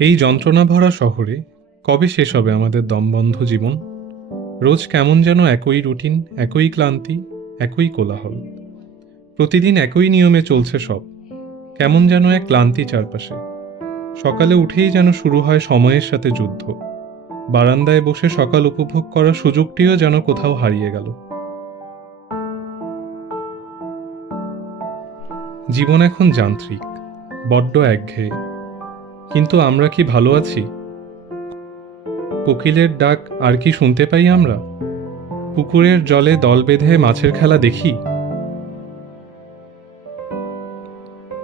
এই যন্ত্রণা ভরা শহরে কবে শেষ হবে আমাদের দমবন্ধ জীবন? রোজ কেমন যেন একই রুটিন, একই ক্লান্তি, একই কোলাহল। প্রতিদিন একই নিয়মে চলছে সব। কেমন যেন এক ক্লান্তি চারপাশে। সকালে উঠেই যেন শুরু হয় সময়ের সাথে যুদ্ধ। বারান্দায় বসে সকাল উপভোগ করার সুযোগটিও যেন কোথাও হারিয়ে গেল। জীবন এখন যান্ত্রিক, বড্ড একঘেয়ে। কিন্তু আমরা কি ভালো আছি? কোকিলের ডাক আর কি শুনতে পাই আমরা? পুকুরের জলে দল বেঁধে মাছের খেলা দেখি?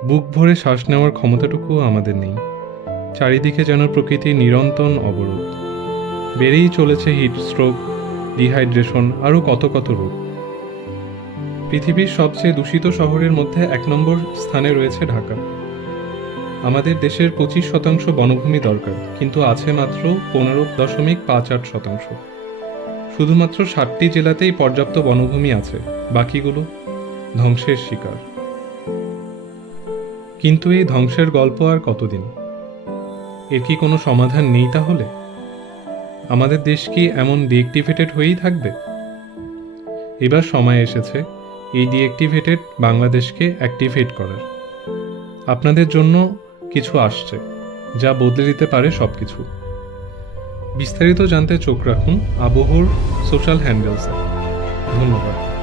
বুক ভরে শ্বাস নেওয়ার ক্ষমতাটুকুও আমাদের নেই। চারিদিকে যেন প্রকৃতির নিরন্তন অবরোধ। বেড়েই চলেছে হিট স্ট্রোক, ডিহাইড্রেশন, আরও কত কত রোগ। পৃথিবীর সবচেয়ে দূষিত শহরের মধ্যে এক নম্বর স্থানে রয়েছে ঢাকা। আমাদের দেশের পঁচিশ শতাংশ বনভূমি দরকার, কিন্তু আছে মাত্র পনেরো দশমিক পাঁচ আট শতাংশ। শুধুমাত্র ষাটটি জেলাতেই পর্যাপ্ত বনভূমি আছে, বাকিগুলো ধ্বংসের শিকার। কিন্তু এই ধ্বংসের গল্প আর কতদিন? এর কি কোনো সমাধান নেই তাহলে? আমাদের দেশ কি এমন ডিএক্টিভেটেড হয়েই থাকবে? এবার সময় এসেছে এই ডিএক্টিভেটেড বাংলাদেশকে অ্যাক্টিভেট করার। আপনাদের জন্য কিছু আসছে, যা বদলে দিতে পারে সব কিছু বিস্তারিত জানতে চোখ রাখুন আবহর সোশ্যাল হ্যান্ডেলসে ধন্যবাদ।